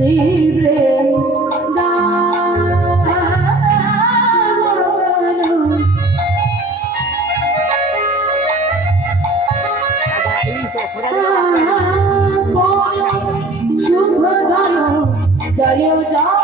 श्री शुभोदय जय जय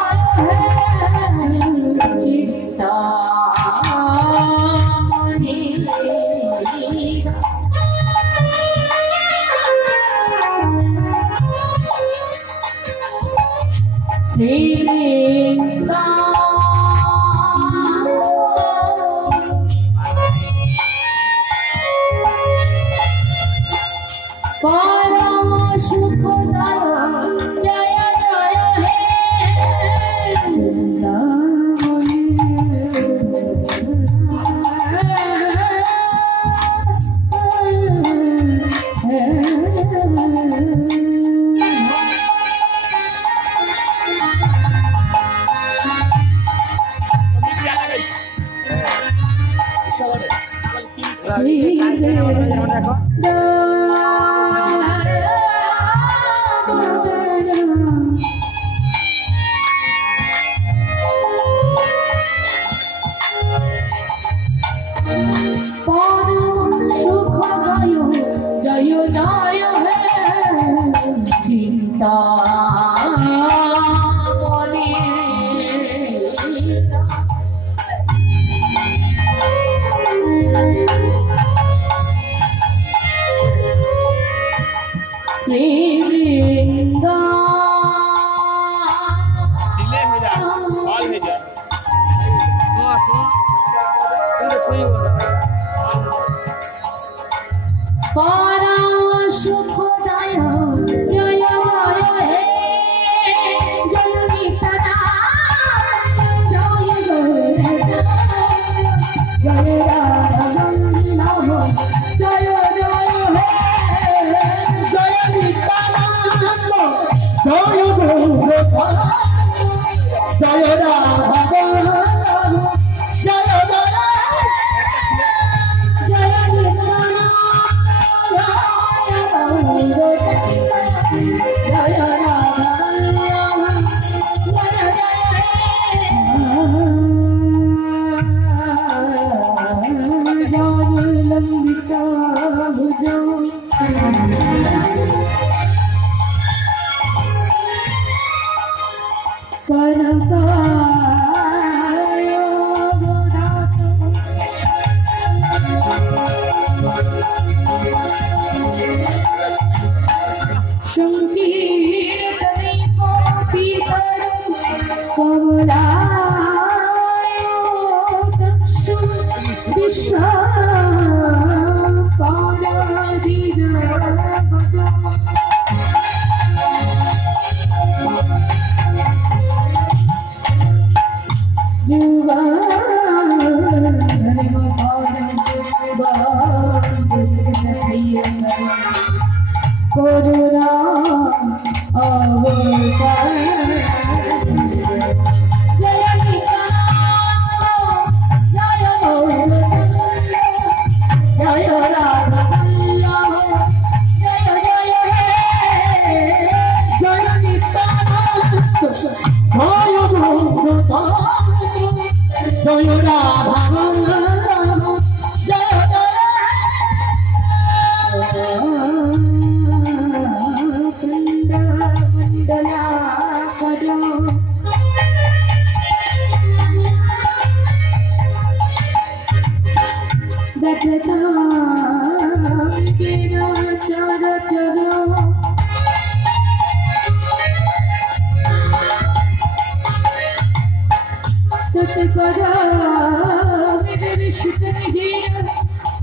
चित्ता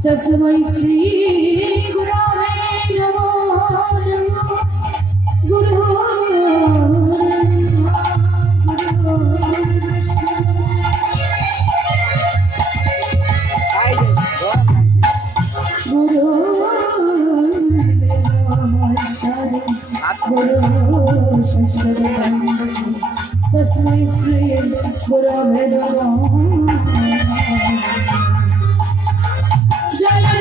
तस्मै श्री गुरवे नमो नमो गुरु तस्मै श्री गुरवे नमः जय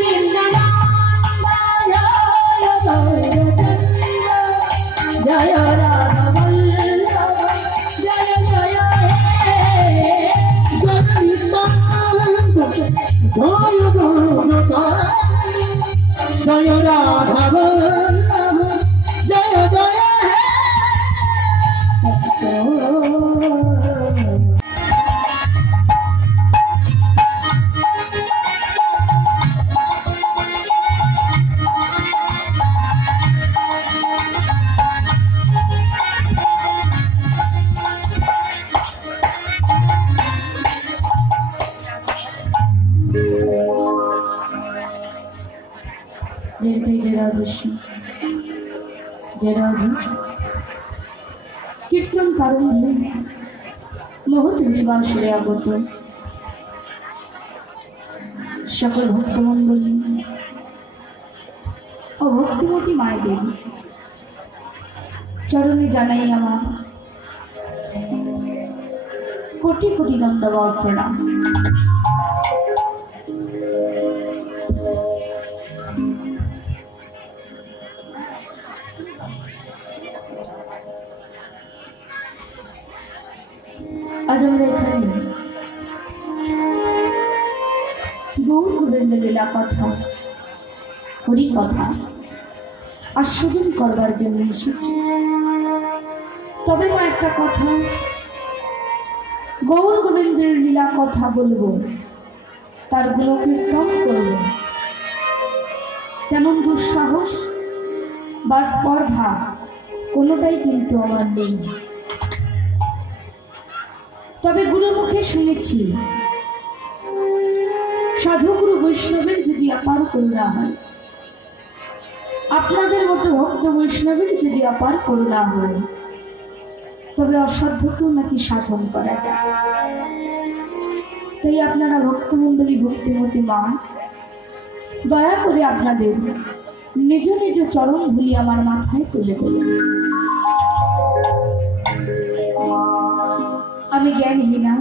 जय राघवल्लभ জয় রাধা বল্লভ জয় জয় হে কীর্তন প্রারম্ভে মহৎ নিবাসে আগত সকল ভক্তমণ্ডলী ও ভক্তিমতী মায়েদের চরণে জানাই আমার কোটি কোটি দণ্ডবত প্রণাম। আজ আমরা এখানে গৌর গোবিন্দ লীলা কথা হরি কথা আস্বাদন করবার জন্য এসেছি। তবে মা একটা কথা, গৌর গোবিন্দের লীলা কথা বলবো, তার গুণকীর্তন করবো, তেমন দুঃসাহস বা স্পর্ধা কোনোটাই কিন্তু আমার নেই। তবে গুরুমুখে শুনেছি সাধুগুরু বৈষ্ণবের যদি অপার করুণা হয়, আপনাদের মতো ভক্ত বৈষ্ণবের যদি অপার করুণা হয়, তবে অসাধ্যকেও নাকি সাধন করা যায়। তাই আপনারা ভক্তমণ্ডলী ভক্তিমতী মা দয়া করে আপনাদের নিজ নিজ চরণ ধুলি আমার মাথায় তুলে দেবেন। আমি জ্ঞানহীনা,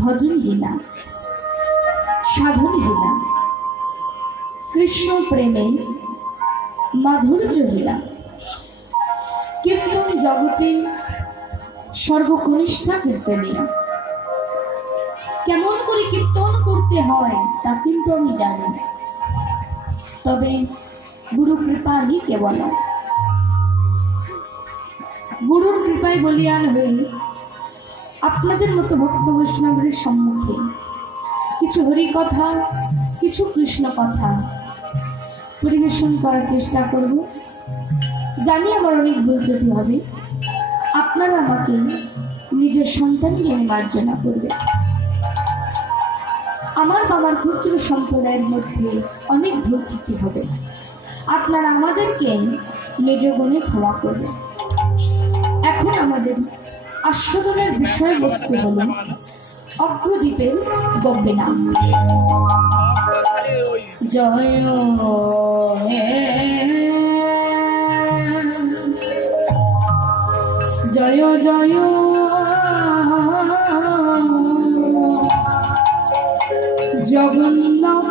ভজনহীনা, সাধনহীনা, কৃষ্ণ প্রেমে মাধুর্যহীনা, কীর্তন জগতে সর্বকনিষ্ঠা কীর্তনীয়া। কেমন করে কীর্তন করতে হয় তা কিন্তু আমি জানি, তবে গুরু কৃপা হি কেবল। গুরুর কৃপায় বলিয়ান হয়ে আপনাদের মতো ভক্ত বৈষ্ণবের সম্মুখে কিছু হরি কথা, কিছু কৃষ্ণ কথা পরিবেশন করার চেষ্টা করব। জানি আমার অনেক ভুল ত্রুটি হবে, আপনারা আমাকে নিজের সন্তানকে মার্জনা করবে। আমার বাবার পুত্র সম্প্রদায়ের মধ্যে অনেক ভুল ত্রুটি হবে, আপনারা আমাদেরকে নিজ গুণে ক্ষমা করবে। এখন আমাদের আস্বাদনের বিষয়বস্তু হল অগ্রদ্বীপের গোপীনাথ। জয় হে জয় জয় জগন্নাথ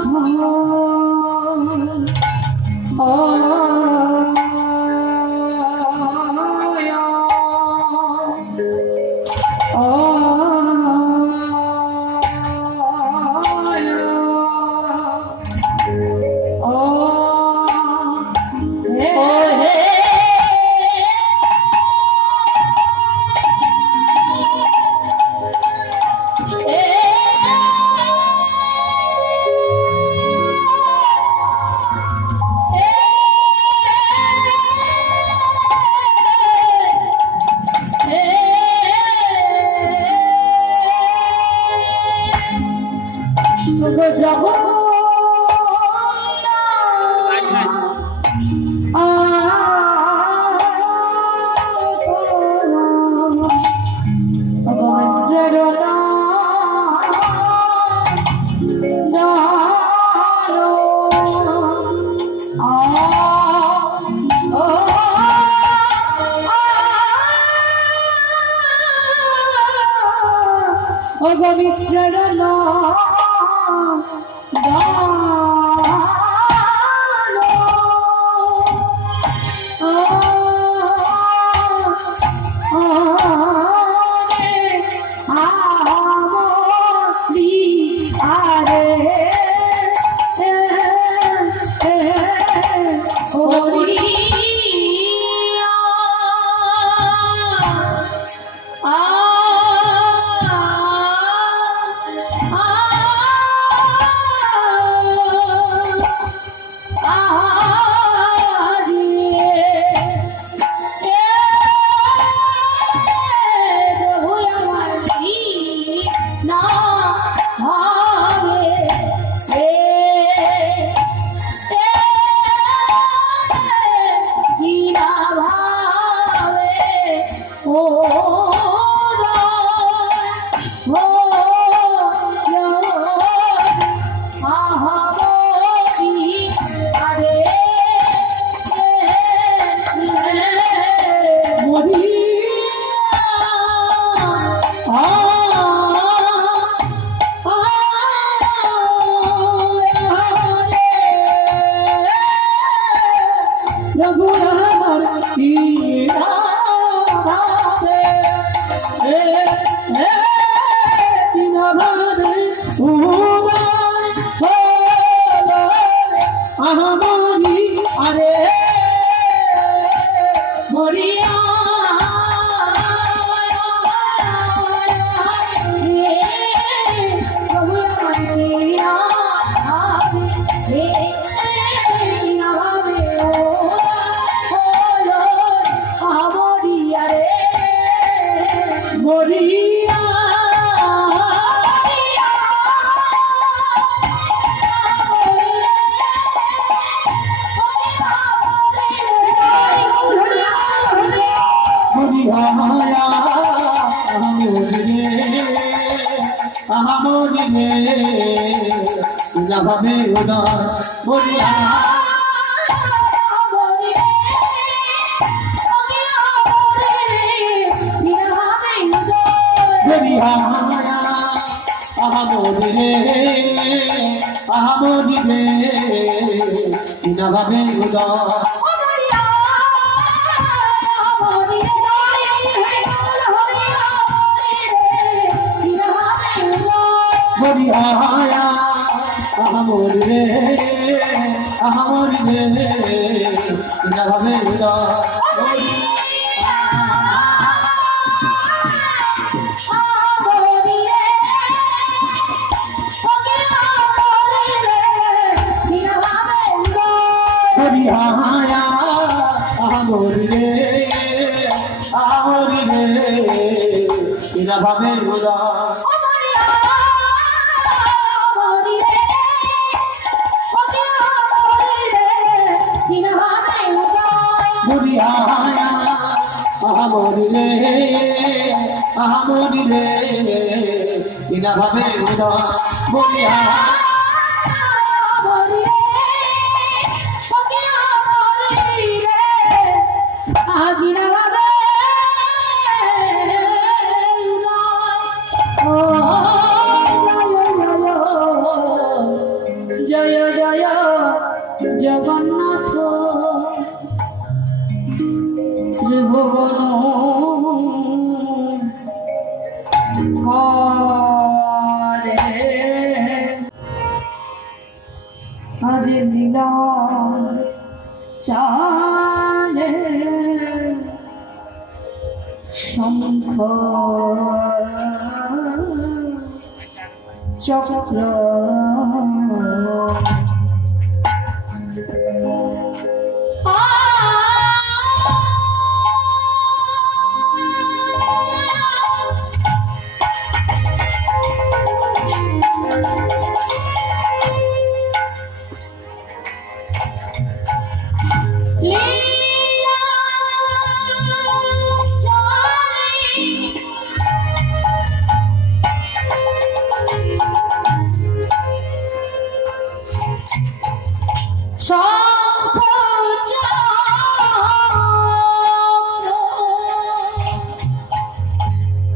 प्रभु আমার কি ভাবে দিন ভাবে উদয় হলো আহামরি আরে মরিয়া Moria, জয় জয় জগন্নাথ ত্রিভুবন হরে আজ লীলা চালে শঙ্খ চক্র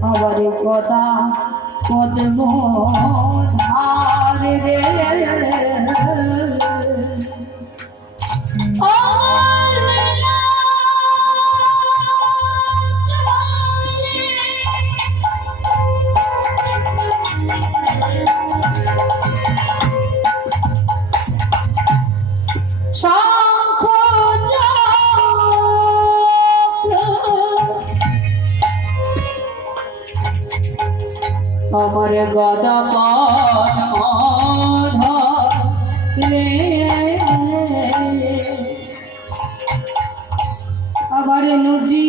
আবার কথা পদ্ম ধারে রে আমার গদা ধরে আবার নদী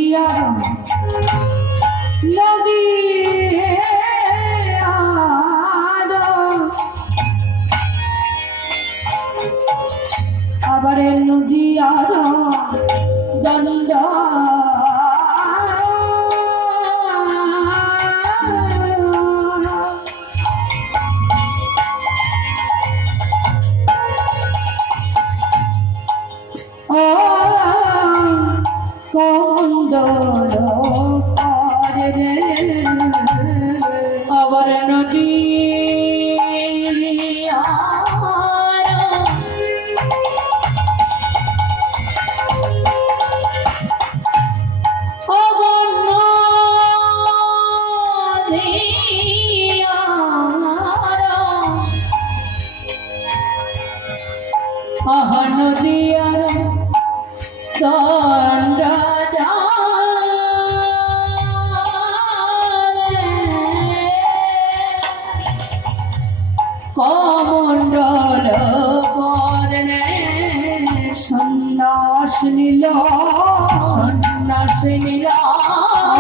নদী আবার নদী আর দণ্ড আবার নদী মহানদীয়ার দণ্ড কমণ্ডল বরণে সন্ন্যাস নিল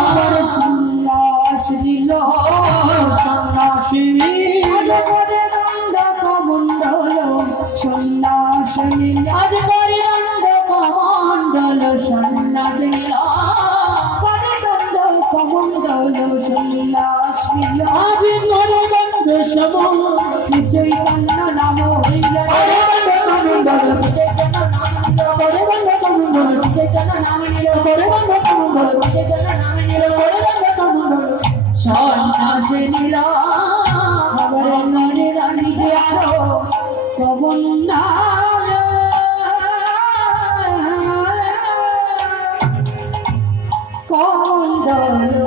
আবার সন্ন্যাস নিল সন্ন্যাসী করে দণ্ড কমণ্ডল সন্ন্যাস নিল আজ করে দণ্ড কমণ্ডল সন্ন্যাস নিল করে দণ্ড কমণ্ডল সন্ন্যাস নিল আজ করে দণ্ড সম শ্রী চৈতন্য নাম হইল করে দণ্ড কমণ্ডল চৈতন্য নাম নিল করে দণ্ড কমণ্ডল চৈতন্য নাম নিল করে দণ্ড কমণ্ডল সন্ন্যাস নিল আবার নরে রানীকে আরো কবন্দার কমণ্ডল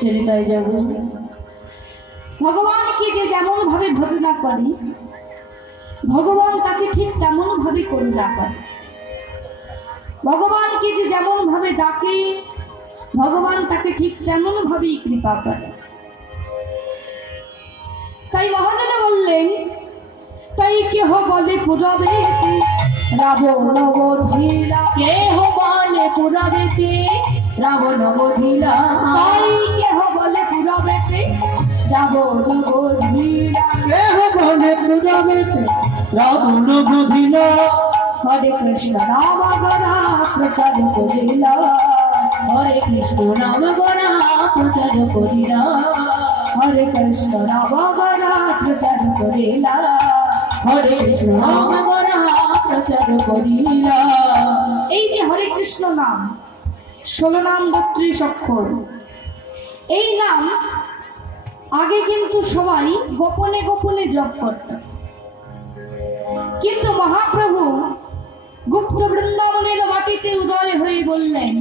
চরিতায় যাব ভগবানকে যে যেমন ভাবে ভজনা করে ভগবান তাকে ঠিক তেমন ভাবে করুণা করে ভগবানকে যে যেমন ভাবে ডাকে ভগবান তাকে ঠিক তেমন ভাবেই কৃপা করে তাই মহাজনে বললেন তাই কেহ বলে পুরবেতে রাবণ বধিরা কেহ বলে পুরবেতে রাবণ বধিরা তাই কেহ বলে পুরবেতে রাবণ বধিরা কেহ বলে পুরবেতে রাবণ বধিরা হরে কৃষ্ণ রাম গরা প্রচার করিলা হরে কৃষ্ণ রাম গরা প্রচার করিলা হরে কৃষ্ণ রাম গরা প্রচার করিলা হরে কৃষ্ণ রাম গরা প্রচার করিলা এই যে হরে কৃষ্ণ নাম 16 নাম 32 অক্ষর এই নাম আগে কিন্তু সবাই গোপনে গোপনে জপ করত কিন্তু মহাপ্রভু গুপ্ত বৃন্দাবনের মাটিতে উদয় হয়ে বললেন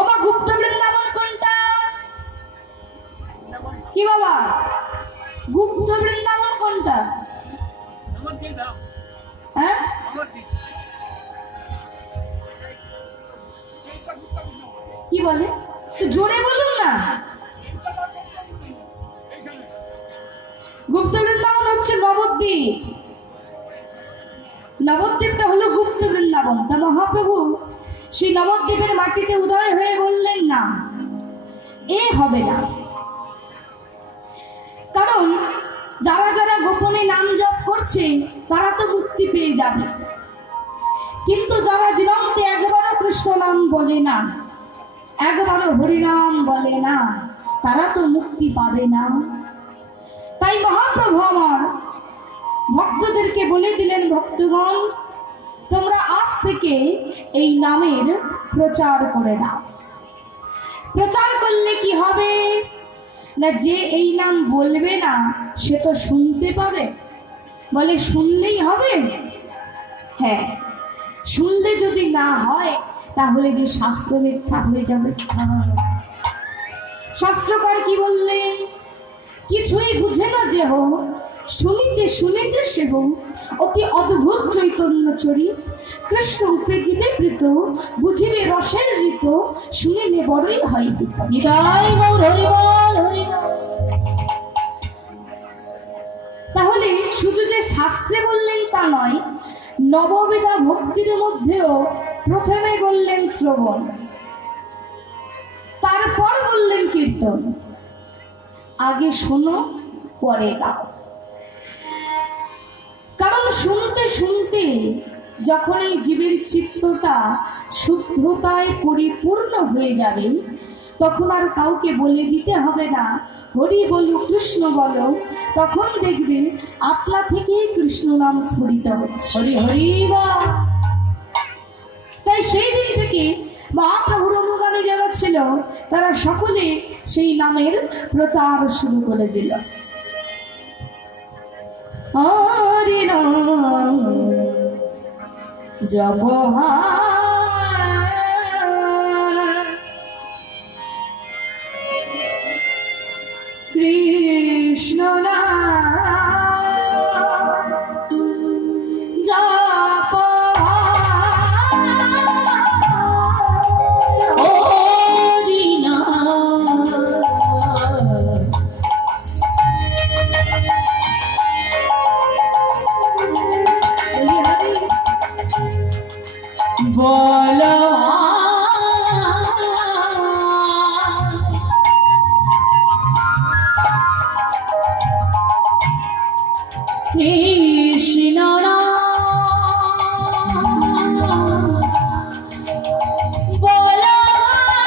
ওমা গুপ্ত বৃন্দাবন কোনটা কি বাবা গুপ্ত বৃন্দাবন কোনটা হ্যাঁ কি বলে তো জোরে বলুন না গুপ্ত বৃন্দাবন হচ্ছে নবদ্বীপ নবদ্বীপটা হলো গুপ্ত বৃন্দাবন তা মহাপ্রভু সেই নবদ্বীপের মাটিতে উদয় হয়ে বললেন না এ হবে না কারণ যারা যারা গোপনে নাম জপ করছে তারা তো মুক্তি পেয়ে যাবে কিন্তু যারা দিনান্তে একবারও কৃষ্ণ নাম বলে না একবারও হরিনাম বলে না তারা তো মুক্তি পাবে না তাই মহাপ্রভু আমার ভক্তদেরকে বলে দিলেন ভক্তগণ তোমরা আজ থেকে এই নামের প্রচার করে দাও প্রচার করলে কি হবে না যে এই নাম বলবে না সে তো শুনতে পাবে বলে শুনলেই হবে হ্যাঁ শুনলে যদি না হয় তাহলে যে শাস্ত্র মিথ্যা হয়ে যাবে শাস্ত্রকার কি বললেন কিছুই বুঝে না যে হো শুনিতে শুনিতে সে হো অতি অদ্ভুত চৈতন্য চরি কৃষ্ণ উপজীবে প্রীত বুঝিবে রসের ঋত শুনিলে বড়ই হয় নিতাই গৌর হরি বল হরি বল। তাহলে শুধু যে শাস্ত্রে বললেন তা নয় নববিধা ভক্তির মধ্যেও প্রথমে বললেন শ্রবণ তারপর বললেন কীর্তন আগে শোনো পরে গাও কারণ শুনতে শুনতে যখন এই জীবের চিত্তটা শুদ্ধতায় পরিপূর্ণ হয়ে যাবে তখন আর কাউকে বলে দিতে হবে না হরি বলো কৃষ্ণ বলো, তখন দেখবে আপনা থেকেই কৃষ্ণ নাম স্ফুরিত হচ্ছে। হরি হরি বল। তাই সেই দিন থেকে মহাপ্রভুর অনুগামী যারা ছিল তারা সকলে সেই নামের প্রচার শুরু করে দিল। হরি নাম জপ কৃষ্ণ নাম জপ হরি নাম বলো কৃষ্ণ বলো হরি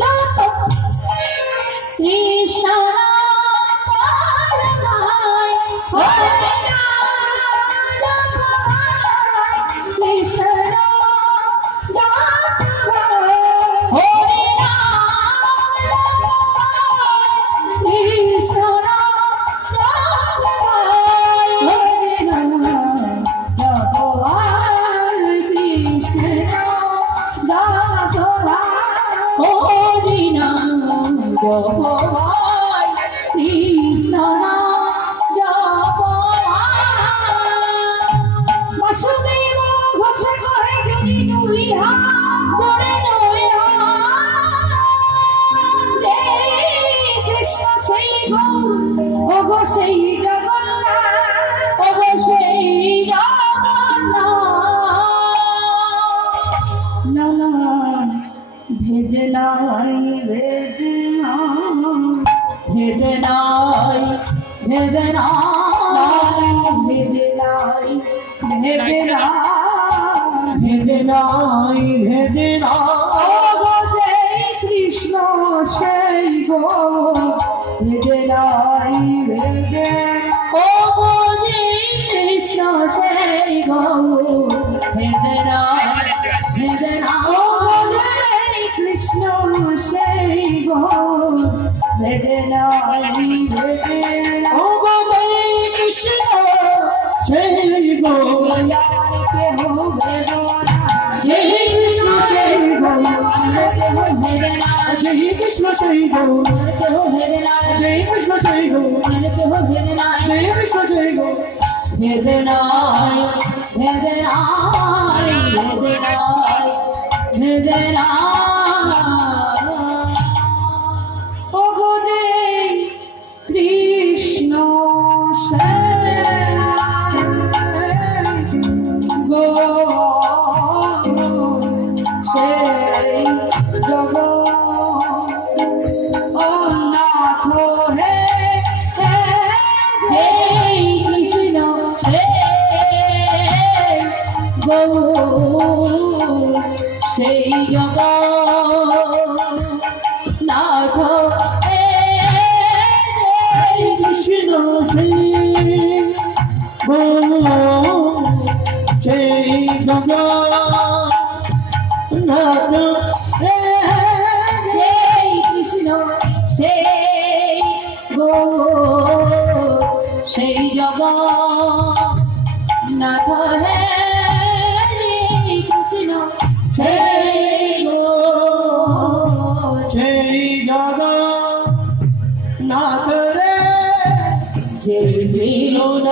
জপ কৃষ্ণ বাসুদেব ঘোষ করে যদি দুই হাত ধরে নয় কৃষ্ণ সেই গৌর ও গো সেই জগন্নাথ ও গো সেই জগন্নাথ নানা ভেদ নাই ভেদ নাই ভেদ নাই ভেদ নাই ভেদ নাই ভেদ নাই ভেদ নাই ভেদ নাই কৃষ্ণ সেই গো ভেদ নাই ভেদ ও গো যে কৃষ্ণ সেই গো ভেদ নাই ভেদ ও কৃষ্ণ সেই গো ভেদ নাই ভেদ ও গো যে কৃষ্ণ সেই গো কে হো ভেদ যে কৃষ্ণ সেই গো যে কৃষ্ণ সেই গো কে হো ভেদ যে কৃষ্ণ সেই গো কে হো ভেদ যে কৃষ্ণ সেই গো ভেদ নাই ভেদ নাই ভেদ নাই ভেদ নাই ও গো যে কৃষ্ণ গো সেই জগ ও নাথ হে হে কৃষ্ণ গো সেই জগ নাথ কৃষ্ণ সেই গো সেই জগ নাথ কৃষ্ণ সেই গো সেই জগ নাথ হে কৃষ্ণ সেই গো সেই জগ নাথ রে সেই কৃষ্ণ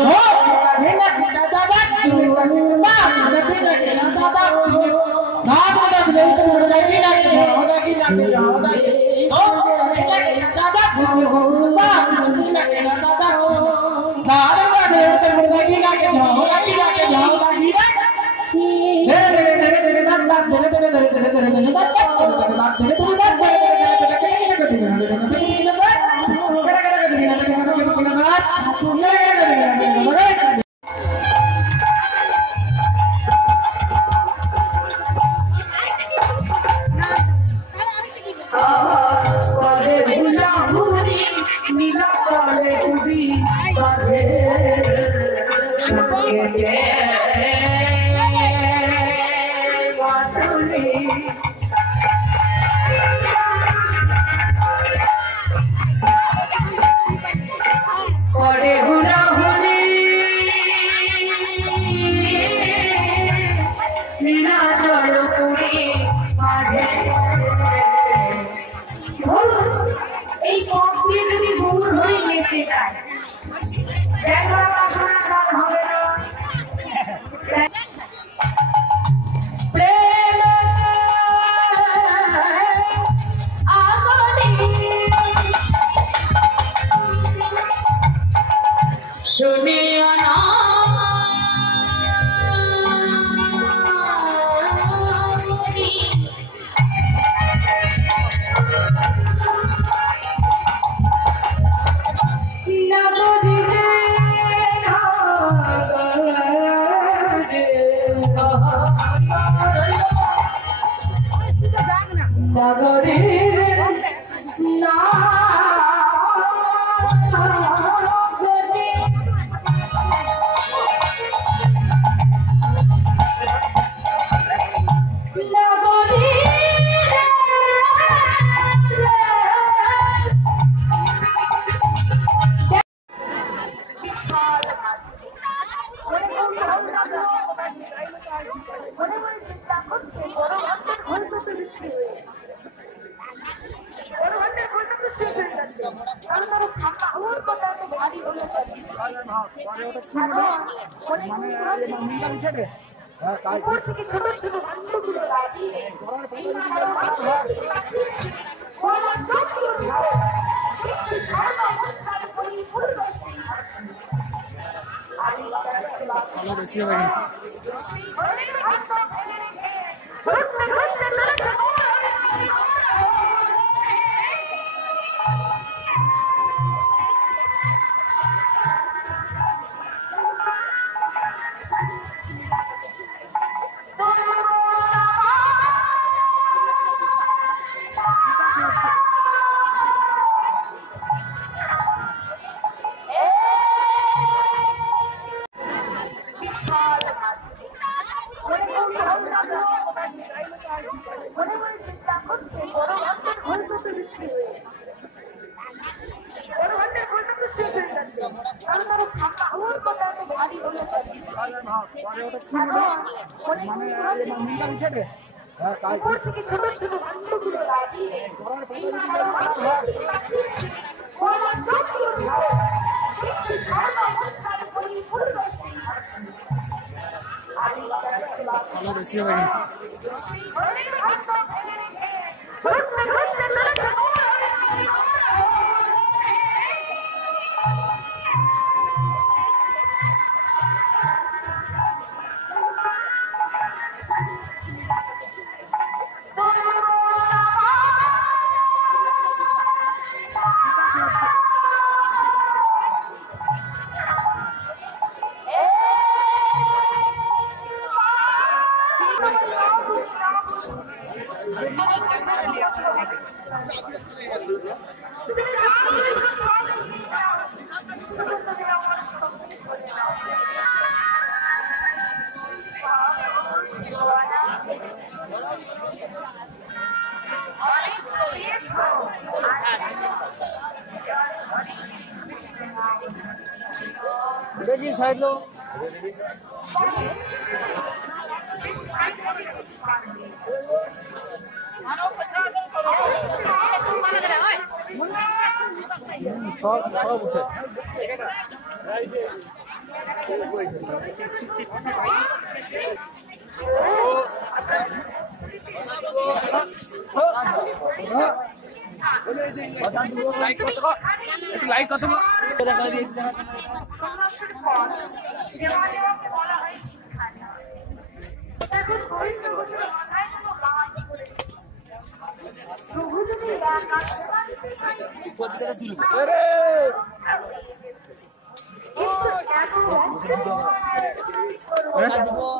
এই পথ দিয়ে যদি বহুর হয়ে নেচে যায় দেখবার বাসনা তার হবে না। প্রেম আগুনে শুনিও না নগরের নাগরে বেশি হবে কিন্তু বেশি হবে কিন্তু देखिए साइड लो सब उठे লাইক কত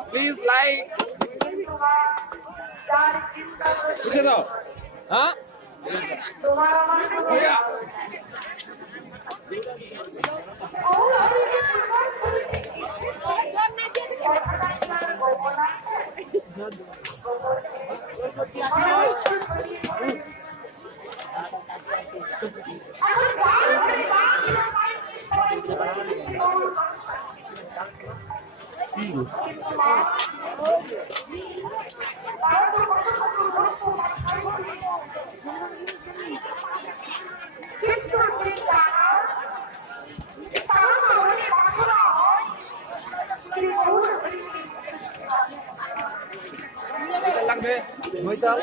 প্লিজ লাইক উঠে দাও হ্যাঁ লাগবে হইতাল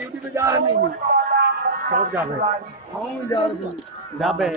ইউটিউবে যা নেই সব যাবে যাবে যাবে